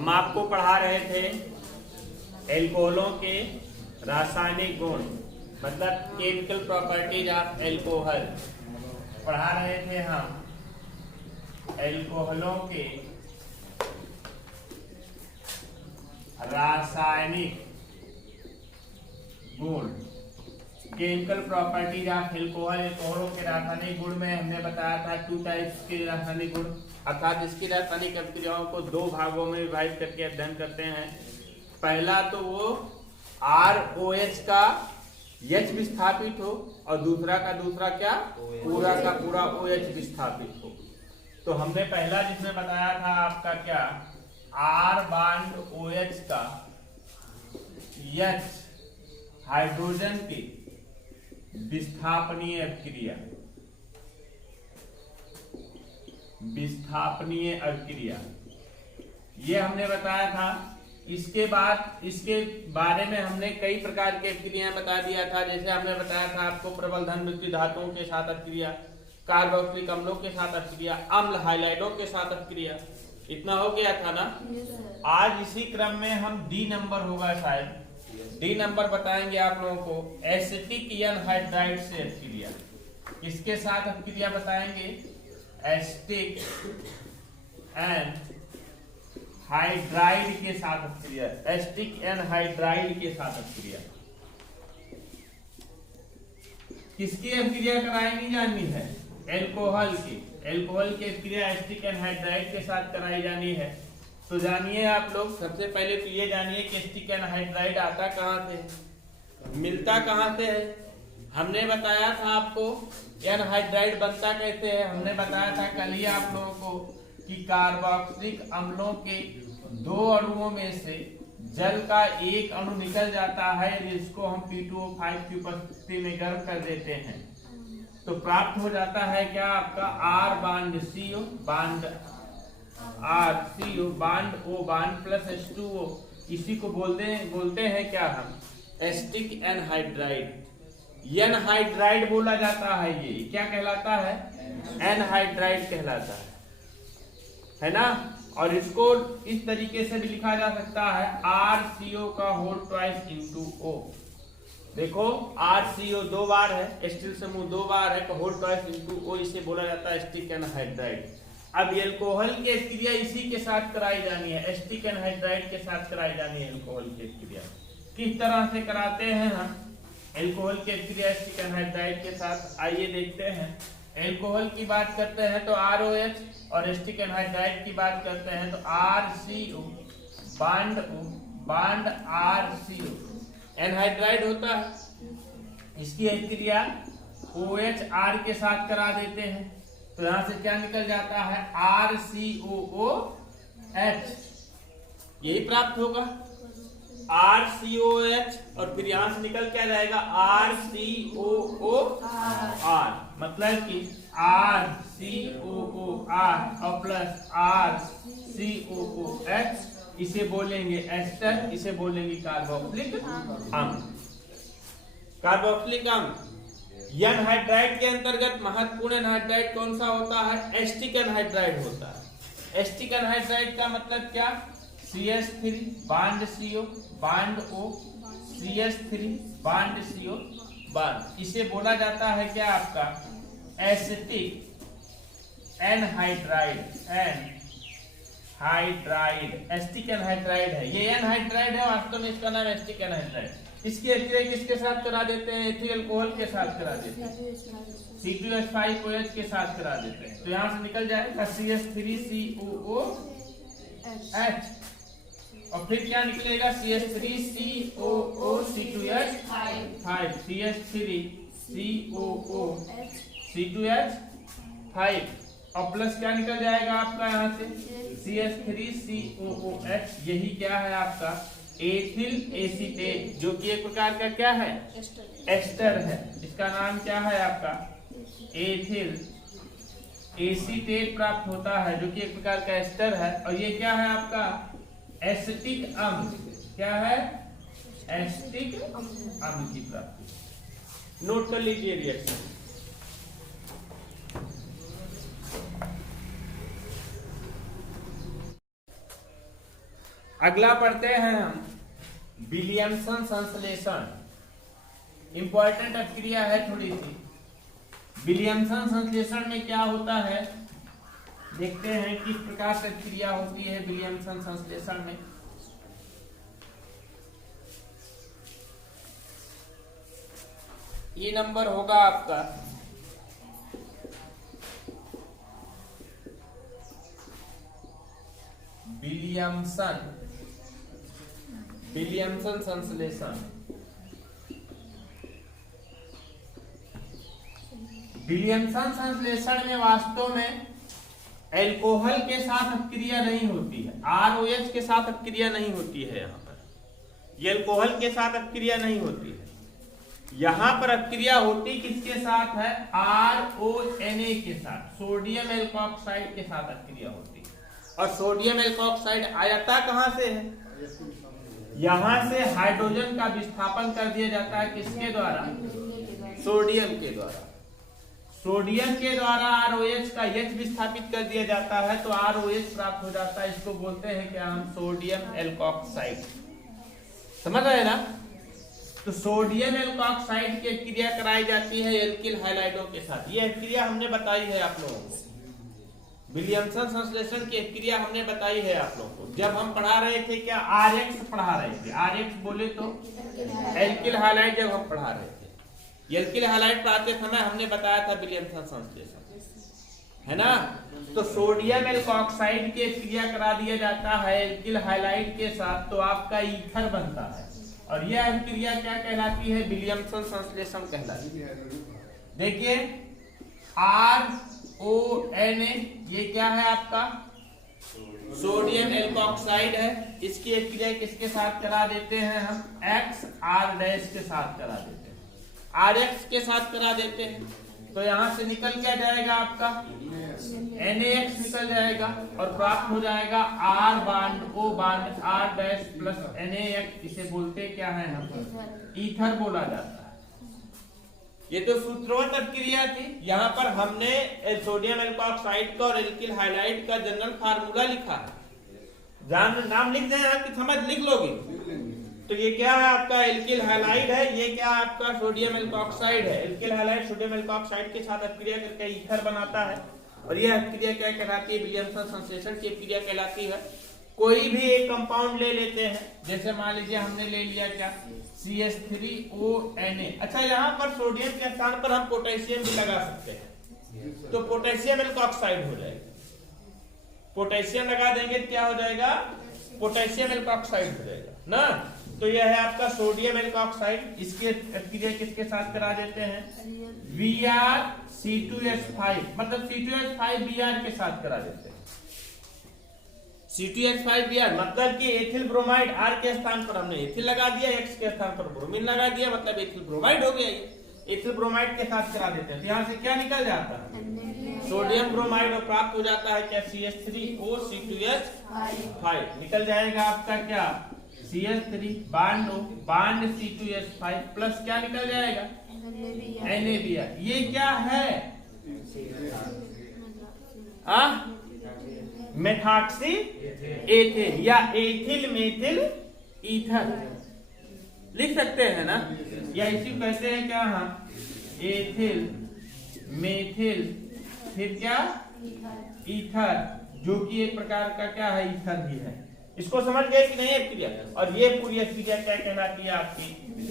हम आपको पढ़ा रहे थे एल्कोहलों के रासायनिक गुण, मतलब केमिकल प्रॉपर्टीज ऑफ एल्कोहल। पढ़ा रहे थे हम एल्कोहलों के रासायनिक गुण, केमिकल प्रॉपर्टीज ऑफ एल्कोहल। एल्कोहलों के रासायनिक गुण में हमने बताया था 2 टाइप्स के रासायनिक गुण, अर्थात इसकी रासायनिक अभिक्रियाओं को 2 भागों में विभाजित करके अध्ययन करते हैं। पहला तो वो ROH का H विस्थापित हो और दूसरा क्या पूरा का पूरा OH विस्थापित हो। तो हमने पहला जिसमें बताया था आपका क्या R बांड OH का H हाइड्रोजन की विस्थापनीय अभिक्रिया, विस्थापनीय अभिक्रिया ये हमने बताया था। इसके बाद इसके बारे में हमने कई प्रकार की अभिक्रियाएं बता दिया था। जैसे हमने बताया था आपको प्रबलधन युक्त धातुओं के साथ अभिक्रिया, कार्बोक्सिलिक अम्लों के साथ अभिक्रिया, अम्ल हाइलाइडों के साथ अभिक्रिया। इतना हो गया था ना। आज इसी क्रम में हम डी नंबर होगा शायद, डी नंबर बताएंगे आप लोगों को एसिटिक एनहाइड्राइड से अभिक्रिया। किसके साथ अभिक्रिया बताएंगे? एसिटिक एनहाइड्राइड के साथ अभिक्रिया, एसिटिक एनहाइड्राइड के साथ अभिक्रिया। किसकी अभिक्रिया कराएंगे जाननी है? एल्कोहल की। एल्कोहल की अभिक्रिया एसिटिक एनहाइड्राइड के साथ कराई जानी है। तो जानिए आप लोग, सबसे पहले तो ये जानिए कि एसिटिक एनहाइड्राइड आता कहाँ से, मिलता कहाँ से है। हमने बताया था आपको एनहाइड्राइड बनता कैसे है। हमने बताया था कल ही आप लोगों को कि कार्बोक्सिलिक अम्लों के 2 अणुओं में से जल का एक अणु निकल जाता है, जिसको हम P2O5 की उपस्थिति में गर्म कर देते हैं, तो प्राप्त हो जाता है क्या आपका R bond CO bond RCO bond O bond plus H2O। इसी को बोलते हैं क्या हम? Acetic anhydride. एनहाइड्राइड बोला जाता है। ये क्या कहलाता है? एनहाइड्राइड कहलाता है ना। और इसको इस तरीके से भी लिखा जा सकता है RCO का होल ट्वाइस इंटू O। देखो RCO 2 बार है, स्टील समूह 2 बार है, तो होल ट्वाइस इंटू O इसे बोला जाता है एसिटिक एनहाइड्राइड। अब एल्कोहल की अभिक्रिया इसी के साथ कराई जानी है, एसिटिक एनहाइड्राइड के साथ कराई जानी है। एल्कोहल की अभिक्रिया किस तरह से कराते हैं हम? एल्कोहल की अभिक्रिया एसिटिक एनहाइड्राइड के साथ आइए देखते हैं। एल्कोहल की बात करते हैं तो ROH और एसिटिक एनहाइड्राइड की बात करते हैं तो RCO bond O bond RCO। Anhydride होता है, इसकी अभिक्रिया OH के साथ करा देते हैं, तो यहां से क्या निकल जाता है? RCOOH। यही प्राप्त होगा RCOH, और फिर यहां से निकल क्या जाएगा? RCOOR। मतलब कि RCOOR और प्लस RCOOH, इसे बोलेंगे एस्टर, इसे बोलेंगे कार्बोक्सिलिक अम्ल। कार्बोक्सिलिक अम्ल एनहाइड्राइड के अंतर्गत महत्वपूर्ण एनहाइड्राइड कौन सा होता है? एसिटिक एनहाइड्राइड होता है। एसिटिक एनहाइड्राइड का मतलब क्या? CH3 bond CO bond O, CH3 bond CO bond, इसे बोला जाता है क्या आपका? Acetic anhydride. एसिटिक एनहाइड्राइड है, ये एनहाइड्राइड है, वास्तव में इसका नाम एसिटिक एनहाइड्राइड। इसकी अभिक्रिया किसके साथ करा देते हैं? एथिल अल्कोहल के साथ करा देते हैं, C2H5OH के साथ करा देते हैं। तो यहां से निकल जाएगा CH3COOH, और फिर क्या निकलेगा? CH3COOC2H5, CH3COOC2H5, और प्लस क्या निकल जाएगा आपका यहाँ से? CH3COOH। यही क्या है आपका? एथिल एसीटेट, जो कि एक प्रकार का क्या है? एस्टर है। इसका नाम क्या है आपका? एथिल एसीटेट प्राप्त होता है, जो कि एक प्रकार का एस्टर है। और ये क्या है आपका? एसिटिक अम्ल। क्या है? एसिटिक अम्ल की प्राप्ति। नोट कर लीजिए रिएक्शन। अगला पढ़ते हैं हम विलियमसन संश्लेषण। इंपॉर्टेंट अभिक्रिया है थोड़ी सी। विलियमसन संश्लेषण में क्या होता है, देखते हैं किस प्रकार से क्रिया होती है विलियमसन संश्लेषण में। ये नंबर होगा आपका विलियमसन संश्लेषण। विलियमसन संश्लेषण में वास्तव में एल्कोहल के साथ अपक्रिया नहीं होती है, ROH के साथ अपक्रिया नहीं होती है। यहाँ पर एल्कोहल के साथ अपक्रिया नहीं होती है। यहाँ पर अपक्रिया होती किसके साथ है, RONA के साथ, सोडियम एल्कोक्साइड के साथ अपक्रिया होती है। और सोडियम एल्कोक्साइड आयाता कहाँ से है, यहाँ से हाइड्रोजन का विस्थापन कर दिया जाता है किसके द्वारा, सोडियम के द्वारा। सोडियम के द्वारा ROH का H विस्थापित कर दिया जाता है तो ROH प्राप्त हो जाता है। इसको बोलते हैं क्या हम, सोडियम एल्कोक्साइड। समझ रहे ना। तो सोडियम एल्कोक्साइड की क्रिया कराई जाती है एल्किल हाइलाइडों के साथ। ये क्रिया हमने बताई है आप लोगों को, विलियमसन संश्लेषण की क्रिया हमने बताई है आप लोगों को। जब हम पढ़ा रहे थे क्या, RX पढ़ा रहे थे, RX बोले तो एल्किल हाइलाइड। जब हम पढ़ा रहे थे एल्किल हाइलाइड पढ़ाते समय हमने बताया था विलियमसन संश्लेषण, है ना। तो सोडियम एल्कोक्साइड की क्रिया करा दिया जाता है एल्किल हाइलाइड के साथ तो आपका ईथर बनता है। और यह क्रिया क्या कहलाती है, विलियमसन संश्लेषण कहलाती है। देखिए RONA ये क्या है आपका, सोडियम एल्कोक्साइड है। इसकी एक क्रिया किसके साथ करा देते हैं हम, XR' के साथ करा देते हैं, RX के साथ करा देते हैं। तो यहां से निकल क्या जाएगा आपका, NaX निकल जाएगा और प्राप्त हो जाएगा R bond O bond R' plus NaX। इसे बोलते क्या है हम, ईथर बोला जाता है। ये तो सूत्रवत अपक्रिया थी। यहाँ पर हमने सोडियम एल्कोक्साइड का और एल्किल हाइलाइड का जनरल फार्मूला लिखा है। नाम लिख दें आपकी समझ लिख लोगे। तो ये क्या है आपका, एल्किल हाइलाइड है, ये क्या आपका सोडियम एल्कोक्साइड है। एल्किल हाइलाइड सोडियम एल्कोक्साइड के साथ अपक्रिया करके ईथर बनाता है। और यह अपक्रिया क्या कहलाती है, विलियमसन संश्लेषण की अपक्रिया कहलाती है। कोई भी एक कंपाउंड ले लेते हैं, जैसे मान लीजिए हमने ले लिया क्या, CH3ONA। अच्छा, यहाँ पर सोडियम के स्थान पर हम पोटेशियम भी लगा सकते हैं तो पोटेशियम एल्कोक्साइड हो जाएगा। पोटेशियम लगा देंगे क्या हो जाएगा, पोटेशियम एल्कोक्साइड हो जाएगा ना। तो यह है आपका सोडियम एल्कोक्साइड। इसकी क्रिया किसके साथ करा देते हैं, Br(C2H5), मतलब C2H5Br के साथ करा देते हैं। C2H5Br मतलब कि एथिल ब्रोमाइड, R के स्थान पर हमने एथिल लगा दिया, X के स्थान पर ब्रोमीन लगा दिया, मतलब एथिल ब्रोमाइड हो गया। ये एथिल ब्रोमाइड के साथ करा देते हैं। तो यहाँ से क्या निकल जाता है, सोडियम ब्रोमाइड, और प्राप्त हो जाता है क्या, CH3O(C2H5) निकल जाएगा आपका क्या, CH3 bond O bond C2H5 plus क्या निकल जाएगा, NaBr। ये क्या है, मेथॉक्सी एथिल या एथिल मेथिल ईथर लिख सकते हैं ना, या इसी कहते हैं क्या हम, एथिल मेथिल फिर क्या, ईथर, जो कि एक प्रकार का क्या है, ईथर ही है। इसको समझ गए कि नहीं क्रिया। और ये पूरी क्रिया क्या कहलाती है आपकी,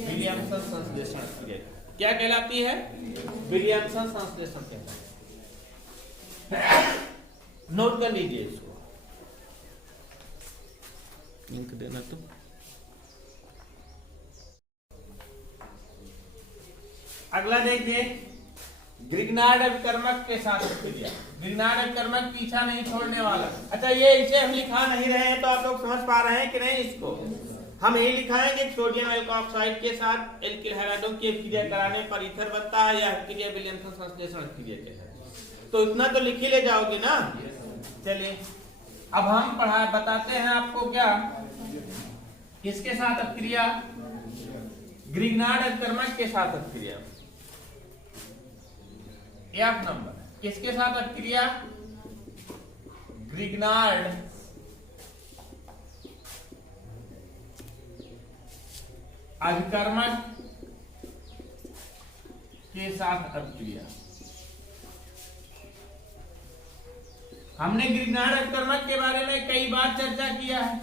विलियमसन संश्लेषण क्रिया। क्या कहलाती है, विलियमसन संश्लेषण कहलाती है। नोट कर लीजिए इसको, लिंक देना। तो अगला देखिए, ग्रिग्नार्ड अभिकर्मक के साथ क्रिया। ग्रिग्नार्ड अभिकर्मक पीछा नहीं छोड़ने वाला। अच्छा, ये इसे हम लिखा नहीं रहे हैं तो आप लोग समझ पा रहे हैं कि नहीं। इसको हम यही लिखाएंगे, सोडियम एल्कोक्साइड के साथ एल्किल हाइलाइडों की क्रिया कराने पर ईथर बनता है, या क्रिया विलियमसन संश्लेषण क्रिया कहलाती है। तो इतना तो लिख ही ले जाओगे ना। चलिए अब हम बताते हैं आपको क्या, किसके साथ अपक्रिया, ग्रिग्नार्ड अभिकर्मक के साथ अपक्रिया। F नंबर किसके साथ अपक्रिया, ग्रिग्नार्ड अभिकर्मक के साथ अभिक्रिया। हमने ग्रिग्नार्ड अभिकर्मक के बारे में कई बार चर्चा किया है।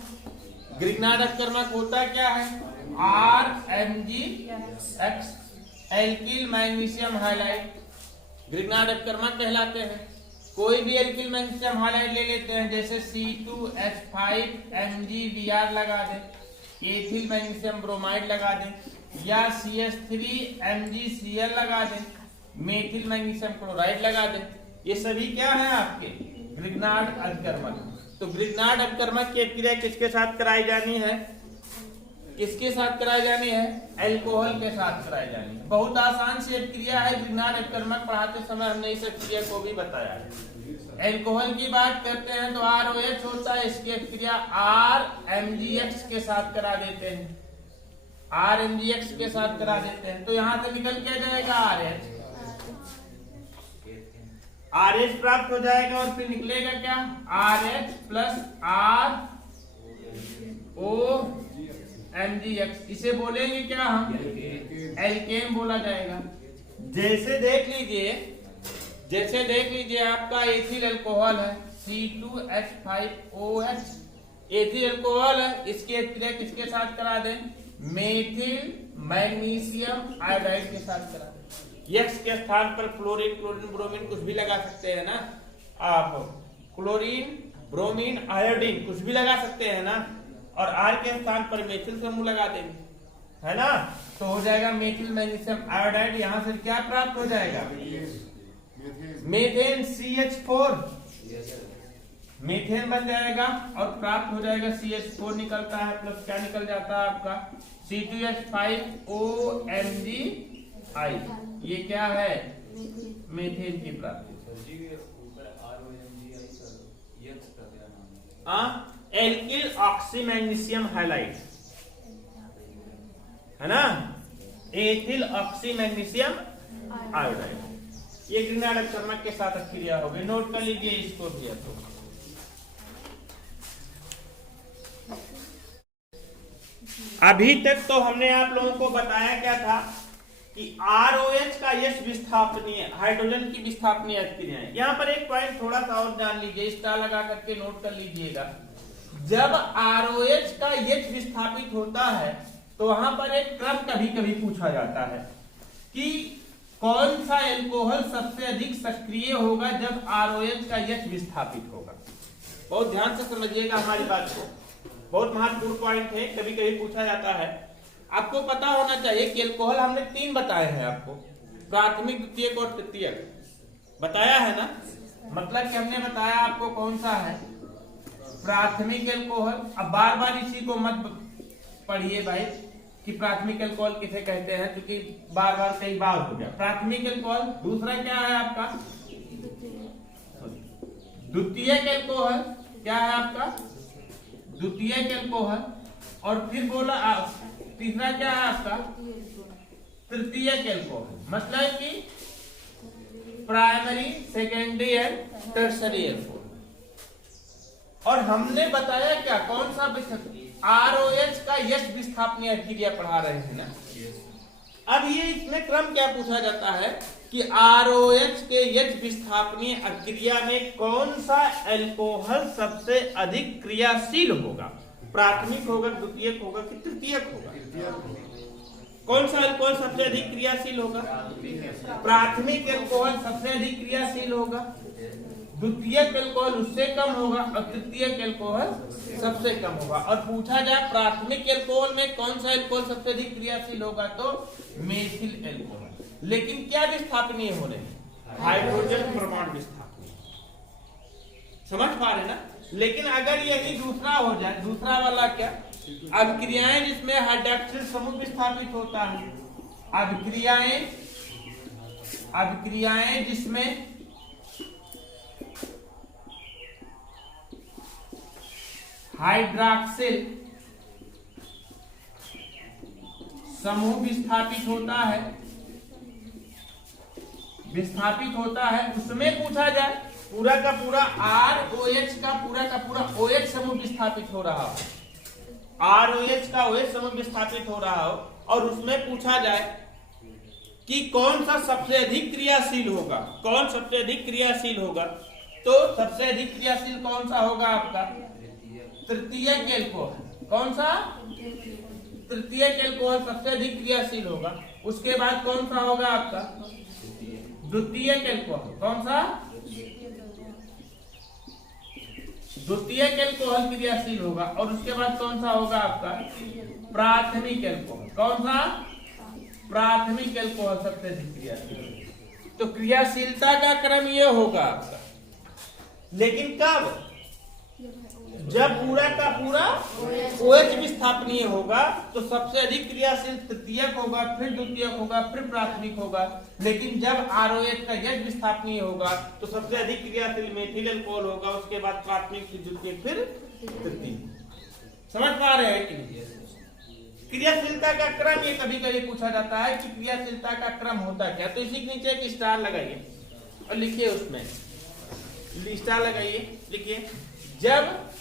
ग्रिग्नार्ड अभिकर्मक होता क्या है? RMgX alkyl magnesium halide Grignard अभिकर्मक कहलाते हैं। कोई भी एल्किल मैग्नीशियम हाइलाइड ले लेते हैं, जैसे C2H5MgBr लगा दें, एथिल मैग्नीशियम ब्रोमाइड लगा दें, या CH3MgCl लगा दें, मेथिल मैग्नीशियम क्लोराइड लगा दें। ये सभी क्या है आपके ग्रिग्नार्ड अभिकर्मक। तो ग्रिग्नार्ड अभिकर्मक की अभिक्रिया किसके साथ कराई जानी है? किसके साथ कराई जानी है? अल्कोहल के साथ कराई जानी है। बहुत आसान सी अभिक्रिया है। ग्रिग्नार्ड अभिकर्मक पढ़ाते समय हमने इस अभिक्रिया को भी बताया है। अल्कोहल की बात करते हैं तो ROH होता है, इसकी अभिक्रिया RMgX के साथ करा देते हैं, RMgX के साथ करा देते हैं। तो यहां से निकल के जाएगा RH प्राप्त हो जाएगा और फिर निकलेगा क्या? RH plus ROMgX। इसे बोलेंगे क्या हम? एल्केन बोला जाएगा। जैसे देख लीजिए आपका एथिल अल्कोहल है C2H5OH एथिल अल्कोहल है, इसकी अभिक्रिया किसके साथ करा दें? मेथिल मैग्नीशियम आयोडाइड के साथ करा दें। X के स्थान पर फ्लोरीन, क्लोरीन, ब्रोमीन कुछ भी लगा सकते हैं ना आप, क्लोरीन, ब्रोमीन, आयोडीन कुछ भी लगा सकते हैं ना, और R के स्थान पर मेथिल समूह लगा देंगे, है ना। तो हो जाएगा मेथिल मैग्नीशियम आयोडाइड। यहां से क्या प्राप्त हो जाएगा? मेथेन CH4 मीथेन बन जाएगा और प्राप्त हो जाएगा CH4 निकलता है, प्लस क्या निकल जाता है आपका C2H5OMgI। ये क्या है? मीथेन की प्राप्ति। एल्किल ऑक्सी मैग्नीशियम हाइलाइड है ना, एथिल ऑक्सी मैग्नीशियम आयोडाइड। ये ग्रिग्नार्ड अभिकर्मक के साथ अभिक्रिया होगी। नोट कर लीजिए इसको भी। तो अभी तक तो हमने आप लोगों को बताया क्या था कि ROH का यश विस्थापनीय हाइड्रोजन की विस्थापनीय अभिक्रिया है। यहाँ पर एक पॉइंट थोड़ा सा और जान लीजिए, स्टार लगा करके नोट कर लीजिएगा। जब ROH का यश विस्थापित होता है तो वहां पर एक क्रम कभी कभी पूछा जाता है कि कौन सा एल्कोहल सबसे अधिक सक्रिय होगा जब ROH का यश विस्थापित होगा। बहुत ध्यान से समझिएगा हमारी बात को, बहुत महत्वपूर्ण पॉइंट है, कभी कभी पूछा जाता है। आपको पता होना चाहिए कि एल्कोहल हमने 3 बताए हैं आपको, प्राथमिक, द्वितीयक और तृतीयक बताया है ना। मतलब कि हमने बताया आपको कौन सा है प्राथमिक एल्कोहल। अब बार बार इसी को मत पढ़िए भाई कि प्राथमिक अल्कोहल किसे कहते हैं, क्योंकि बार बार कई बार हो गया। प्राथमिक अल्कोहल। दूसरा क्या है आपका? द्वितीयक अल्कोहल। क्या है आपका? द्वितीयक अल्कोहल। और फिर बोला तीसरा क्या है आपका? तृतीयक अल्कोहल। मतलब कि primary, secondary and tertiary alcohol. और हमने बताया क्या, कौन सा ROH का यश विस्थापनीय अभिक्रिया पढ़ा रहे हैं ना। अब ये इसमें क्रम क्या पूछा जाता है कि ROH के यश विस्थापनीय अभिक्रिया में कौन सा एल्कोहल सबसे अधिक क्रियाशील होगा? प्राथमिक होगा, द्वितीयक होगा कि तृतीयक होगा? कौन सा एल्कोहल सबसे अधिक क्रियाशील होगा? प्राथमिक एल्कोहल सबसे अधिक क्रियाशील होगा, द्वितीयक एल्कोहल उससे कम होगा और तृतीयक एल्कोहल सबसे कम होगा। और पूछा जाए प्राथमिक एल्कोहल में कौन सा एल्कोहल सबसे अधिक क्रियाशील होगा, तो मेथिल एल्कोहल। लेकिन क्या विस्थापनीय हो रहे हैं? हाइड्रोजन परमाणु विस्थापनीय। समझ पा रहे ना। लेकिन अगर यही दूसरा हो जाए, दूसरा वाला क्या, अभिक्रियाएं जिसमें हाइड्रोक्सिल समूह विस्थापित होता है, अभिक्रियाएं जिसमें हाइड्रोक्सिल समूह विस्थापित होता है, उसमें पूछा जाए पूरा का पूरा ROH का पूरा OH समूह विस्थापित हो रहा हो, ROH का OH समूह विस्थापित हो रहा हो और उसमें पूछा जाए कि कौन सा सबसे अधिक क्रियाशील होगा, कौन सबसे अधिक क्रियाशील होगा, तो सबसे अधिक क्रियाशील कौन सा होगा आपका तृतीयक एल्कोहल। कौन सा? तृतीयक एल्कोहल सबसे अधिक क्रियाशील होगा। उसके बाद कौन सा होगा आपका द्वितीयक एल्कोहल। कौन सा? द्वितीयक एल्कोहल क्रियाशील होगा। और उसके बाद कौन सा होगा आपका प्राथमिक एल्कोहल। कौन सा? प्राथमिक एल्कोहल सबसे अधिक क्रियाशील। तो क्रियाशीलता का क्रम ये होगा आपका, लेकिन कब? जब पूरा का पूरा OH विस्थापनीय होगा तो सबसे अधिक क्रियाशील तृतीयक होगा, फिर द्वितीयक होगा, फिर प्राथमिक होगा। लेकिन जब ROH का H विस्थापनीय होगा तो सबसे अधिक क्रियाशील मेथिल अल्कोहल होगा, उसके बाद प्राथमिक, फिर द्वितीयक, फिर तृतीयक। समझ पा रहे हैं कि नहीं? क्रियाशीलता का क्रम ये कभी कभी पूछा जाता है कि क्रियाशीलता का क्रम होता क्या। तो इसी के नीचे एक स्टार लगाइए और लिखिए, उसमें स्टार लगाइए, लिखिए जब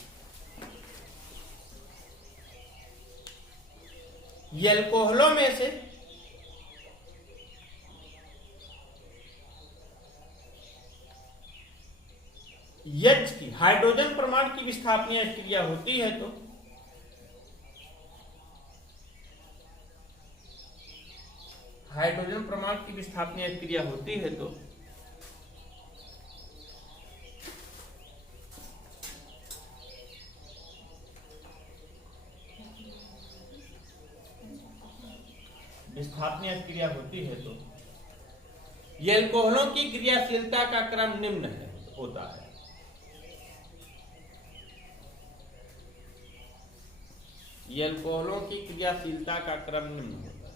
एल्कोहलों में से H की हाइड्रोजन परमाणु की विस्थापनीय क्रिया होती है तो हाइड्रोजन परमाणु की विस्थापनीय क्रिया होती है तो विस्थापनीय क्रिया होती है तो एल्कोहलों की क्रियाशीलता का क्रम निम्न होता है। एल्कोहलों की क्रियाशीलता का क्रम निम्न होता है।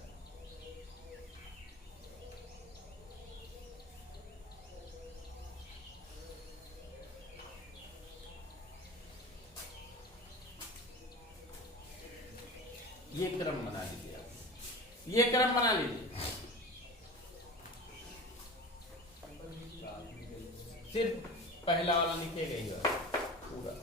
ये क्रम बना लीजिए, ये क्रम बना लीजिए। सिर्फ पहला वाला लिखेगा ही पूरा।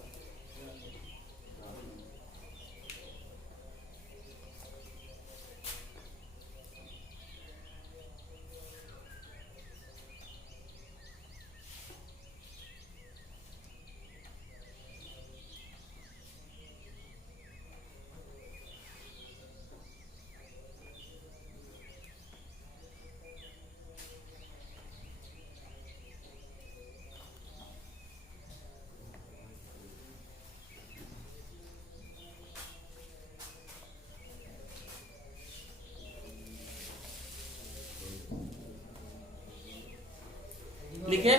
लिखे।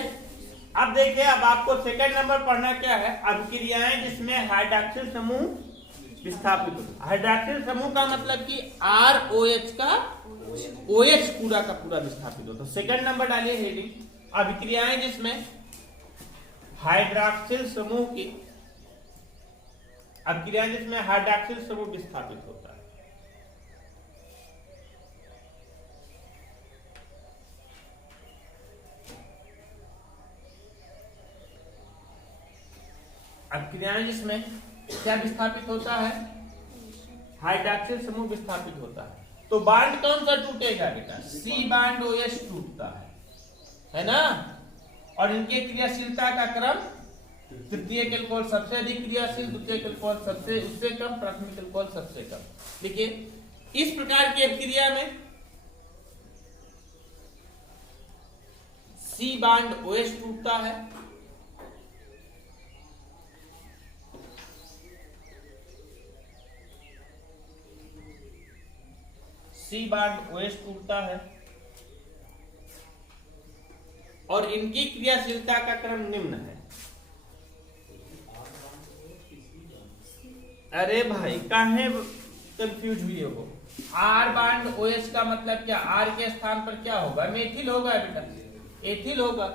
अब देखिए, अब आपको सेकंड नंबर पढ़ना क्या है, अभिक्रियाएं जिसमें हाइड्रॉक्सिल समूह विस्थापित हो। हाइड्रॉक्सिल समूह का मतलब कि ROH का OH पूरा का पूरा विस्थापित हो। तो सेकंड नंबर डालिए हेडिंग, अभिक्रियाएं जिसमें हाइड्रॉक्सिल समूह की, अभिक्रियाएं जिसमें हाइड्रॉक्सिल समूह विस्थापित होता है। अभिक्रियाएं जिसमें क्या विस्थापित होता है? हाइड्रॉक्सिल समूह विस्थापित होता है। तो बांड कौन सा टूटेगा बेटा? C बांड OH टूटता है ना। और इनकी क्रियाशीलता का क्रम तृतीयक एल्कोहल सबसे अधिक क्रियाशील, द्वितीयक एल्कोहल सबसे उससे कम, प्राथमिक एल्कोहल सबसे कम। देखिए, इस प्रकार की अभिक्रिया में C बांड OH टूटता है, C बांड OH टूटता है और इनकी क्रियाशीलता का क्रम निम्न है। अरे भाई काहे कंफ्यूज हुए हो? R बांड OH का मतलब क्या? R के स्थान पर क्या होगा? मेथिल होगा बेटा, एथिल होगा।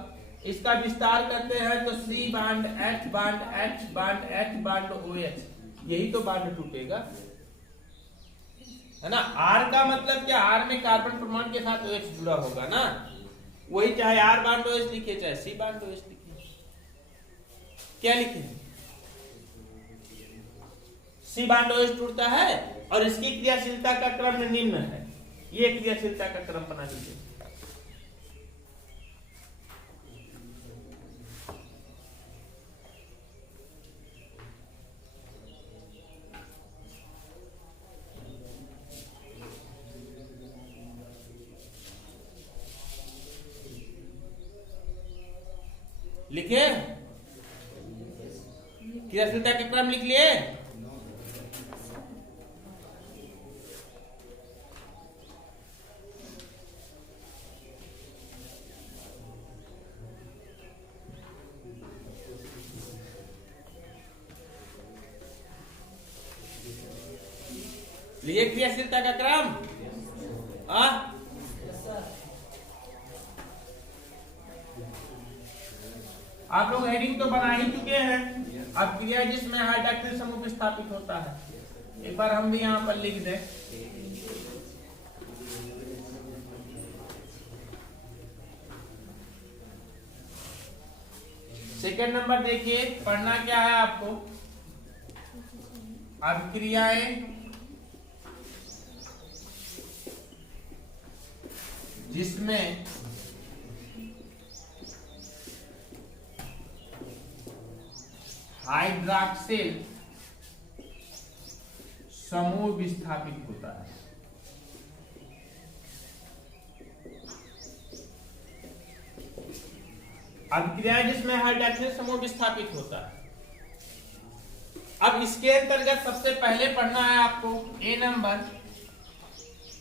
इसका विस्तार करते हैं तो C bond H bond H bond H bond OH, यही तो बांड टूटेगा, है ना। R का मतलब क्या? R में कार्बन परमाणु के साथ OH जुड़ा होगा ना, वही चाहे R बांड OH लिखे चाहे C बांड OH लिखे। क्या लिखे? सी बॉन्ड OH टूटता है और इसकी क्रियाशीलता का क्रम निम्न है। ये क्रियाशीलता का क्रम बना लीजिए। लिखे क्रियाशीलता के क्रम लिख लिए। लिए क्रियाशीलता का क्रम आप लोग हेडिंग तो बना ही चुके हैं। अब क्रिया जिसमें हाइड्रोक्सिल समूह विस्थापित होता है, एक बार हम भी यहां पर लिख दें। सेकंड नंबर देखिए, पढ़ना क्या है आपको। अब क्रियाएं जिसमें हाइड्रॉक्सिल समूह विस्थापित होता है। अब क्रिया जिसमें हाइड्रॉक्सिल समूह विस्थापित होता है। अब इसके अंतर्गत सबसे पहले पढ़ना है आपको ए नंबर,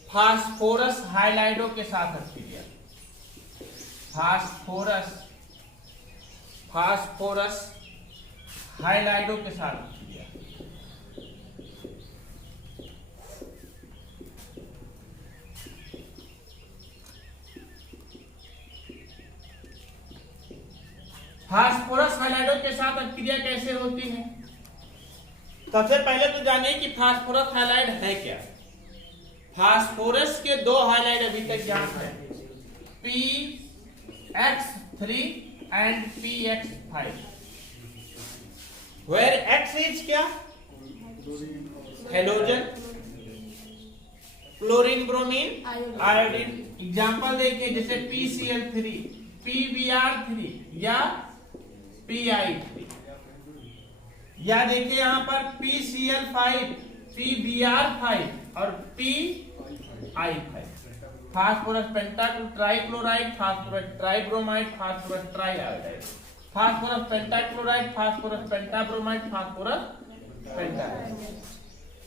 फास्फोरस हाइलाइडो के साथ क्रिया। फास्फोरस हाइलाइडो के साथ क्रिया। फास्फोरस हाइलाइडो के साथ क्रिया कैसे होती है? सबसे पहले तो जानिए कि फास्फोरस हाइलाइड है क्या। फास्फोरस के दो हाइलाइड अभी तक ज्ञात है, PX3 and PX5, where X is क्या? Halogen, chlorine, bromine, iodine. Example देखिए, जैसे PCl3, PBr3 या PI3, या देखिए यहां पर PCl5, PBr5 और PI5। Phosphorus pentachloride, phosphorus tribromide, phosphorus triiodide, phosphorus pentachloride, phosphorus pentabromide, phosphorus pentaiodide.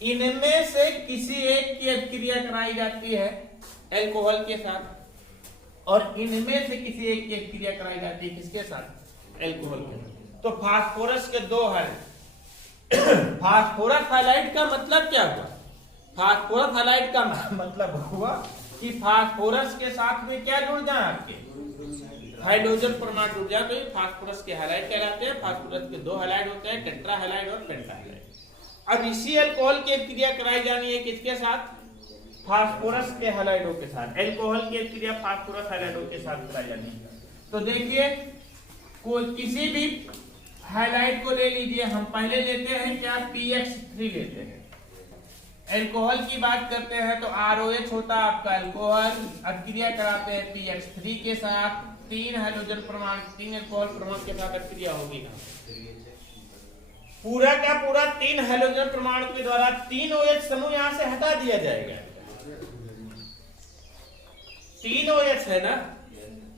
इनमें से किसी एक की अभिक्रिया कराई जाती है अल्कोहल के साथ, और इनमें से किसी एक की अभिक्रिया कराई जाती है किसके साथ? अल्कोहल के साथ। तो फास्फोरस के दो हाइलाइड। फास्फोरस हाइलाइड का मतलब क्या हुआ? फास्फोरस हाइलाइड का मतलब हुआ कि फास्फोरस के साथ में क्या जुड़ जाए? आपके हाइड्रोजन परमाणु जुड़ जाए, तो ये फास्फोरस के हाइलाइड कहलाते हैं। फास्फोरस के दो हाइलाइड होते हैं, टेट्रा हाइलाइड और पेंटा हाइलाइड। अब इसी अल्कोहल की क्रिया कराई जानी है किसके साथ? फास्फोरस के हाइलाइडों के साथ। अल्कोहल की क्रिया फास्फोरस हाइलाइडों के साथ कराई जानी है। तो देखिए, कोई किसी भी हाइलाइड को ले लीजिए। हम पहले लेते हैं क्या? PX3 लेते हैं। अल्कोहल की बात करते हैं तो ROH होता है आपका अल्कोहल। अब क्रिया कराते हैं PX3 के साथ। 3 हाइड्रोजन परमाणु, 3 अल्कोहल परमाणु के साथ क्रिया होगी। पूरा का पूरा 3 हाइड्रोजन परमाणु के द्वारा 3 OH समूह यहां से हटा दिया जाएगा। 3 OH है ना,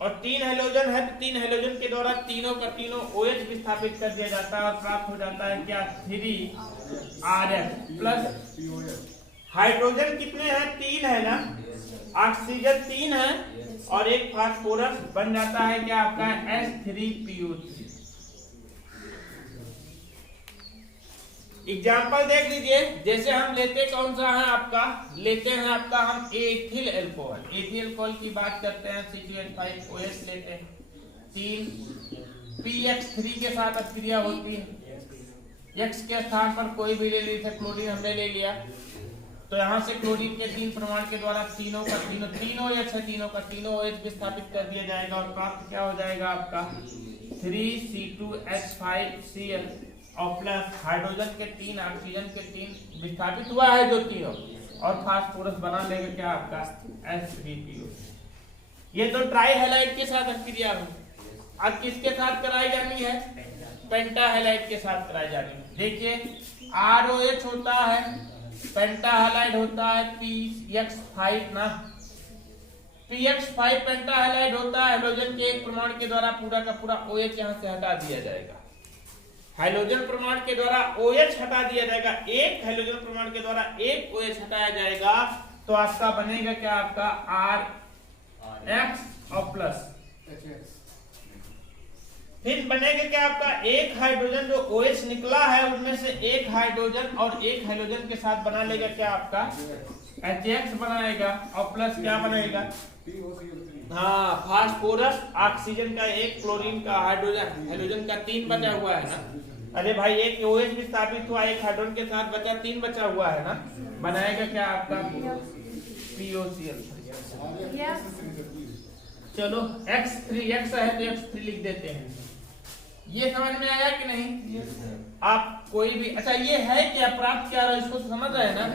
और 3 हाइड्रोजन है, तो 3 हाइड्रोजन के द्वारा तीनों का तीनों OH विस्थापित कर दिया जाता है और प्राप्त हो जाता है क्या? 3RF प्लस हाइड्रोजन कितने हैं? 3 है ना, ऑक्सीजन 3 है और एक फास्फोरस बन जाता है क्या आपका? H3PO3। एग्जाम्पल देख लीजिए, जैसे हम लेते कौन सा है आपका? लेते हैं आपका हम एथिल अल्कोहल। एथिल अल्कोहल की बात करते हैं, C2H5OH लेते हैं। 3 PX3 के साथ क्रिया होती है। X के स्थान पर कोई भी ले लीजिए, क्लोरीन हमने ले लिया, तो यहाँ से क्लोरीन के 3 परमाणु के द्वारा तीनों का तीनों OH है, तीनों का तीनों OH विस्थापित कर दिया जाएगा और प्राप्त क्या हो जाएगा आपका? 3C2H5Cl और प्लस हाइड्रोजन के 3 ऑक्सीजन के 3 विस्थापित हुआ है जो तीनों, और फास्फोरस बना लेगा क्या आपका H3PO। ये तो ट्राई हैलाइड के साथ क्रिया हुई। अब किसके साथ कराई जानी है? पेंटा हैलाइड के साथ कराई जानी है। देखिए ROH होता है, पेंटा हैलाइड होता है PX5 ना, PX5 पेंटा हैलाइड होता है। हाइड्रोजन के एक परमाणु के द्वारा पूरा का पूरा OH यहाँ से हटा दिया जाएगा। हाइड्रोजन परमाणु के द्वारा OH हटा दिया जाएगा, एक हाइड्रोजन परमाणु के द्वारा एक OH हटाया जाएगा, तो आपका बनेगा क्या? आपका RX और प्लस, फिर बनेगा क्या आपका? एक हाइड्रोजन जो OH निकला है उनमें से एक हाइड्रोजन और एक हाइड्रोजन के साथ बना लेगा क्या आपका? HX बनाएगा, और प्लस क्या बनाएगा? हाँ, फास्फोरस, ऑक्सीजन का एक, क्लोरीन का, हाइड्रोजन का 3 बचा हुआ है ना। अरे भाई एक OH भी स्थापित हुआ, एक हाइड्रोजन के साथ बचा, 3 बचा हुआ है ना, बनाएगा क्या आपका? POCl। चलो X3 है तो X3 लिख देते हैं। ये समझ में आया कि नहीं? आप कोई भी, अच्छा ये है क्या, प्राप्त क्या रहा है, इसको समझ रहे हैं ना?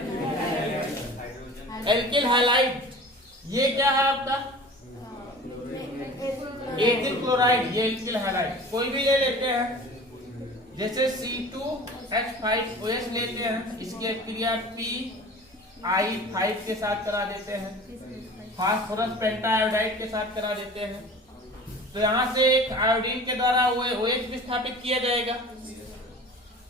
एल्किल हैलाइड, ये क्या है आपका? एथिल क्लोराइड, ये एल्किल हैलाइड। कोई भी ले लेते हैं, जैसे C2H5OH लेते हैं, इसकी क्रिया PI5 के साथ करा देते हैं, फास्फोरस पेंटाआयोडाइड के साथ करा देते हैं, तो यहाँ से एक आयोडीन के द्वारा OH विस्थापित किया जाएगा,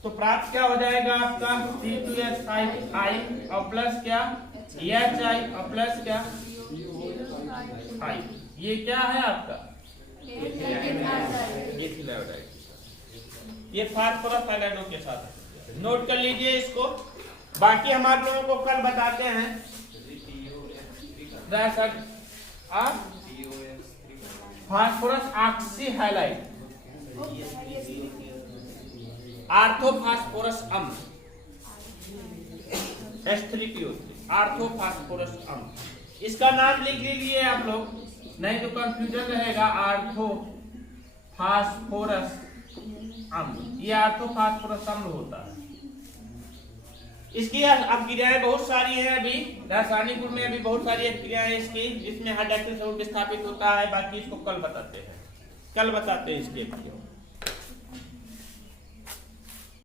तो प्राप्त क्या हो जाएगा आपका? C2H5I और प्लस क्या? HI और प्लस क्या? I। ये क्या है आपका? Ethyl iodide. ये फास्फोरस हाइड्राइडों के साथ नोट कर लीजिए इसको। बाकी हम आप लोगों को कल बताते हैं। फास्फोरस ऑक्सी हैलाइड, आर्थोफास्फोरस अम्ल, H3PO3, आर्थोफास्फोरस अम्ल। इसका नाम लिख लीजिए आप लोग, नहीं तो कंफ्यूजन रहेगा। आर्थोफास्फोरस अम्ल, ये आर्थोफास्फोरस अम्ल होता है। इसकी अब क्रियाएं बहुत सारी हैं, अभी रासायनिक गुण में अभी बहुत सारी क्रियाएं इसकी, जिसमें हाइड्रोक्सिल समूह विस्थापित होता है। बाकी इसको कल बताते हैं, इसके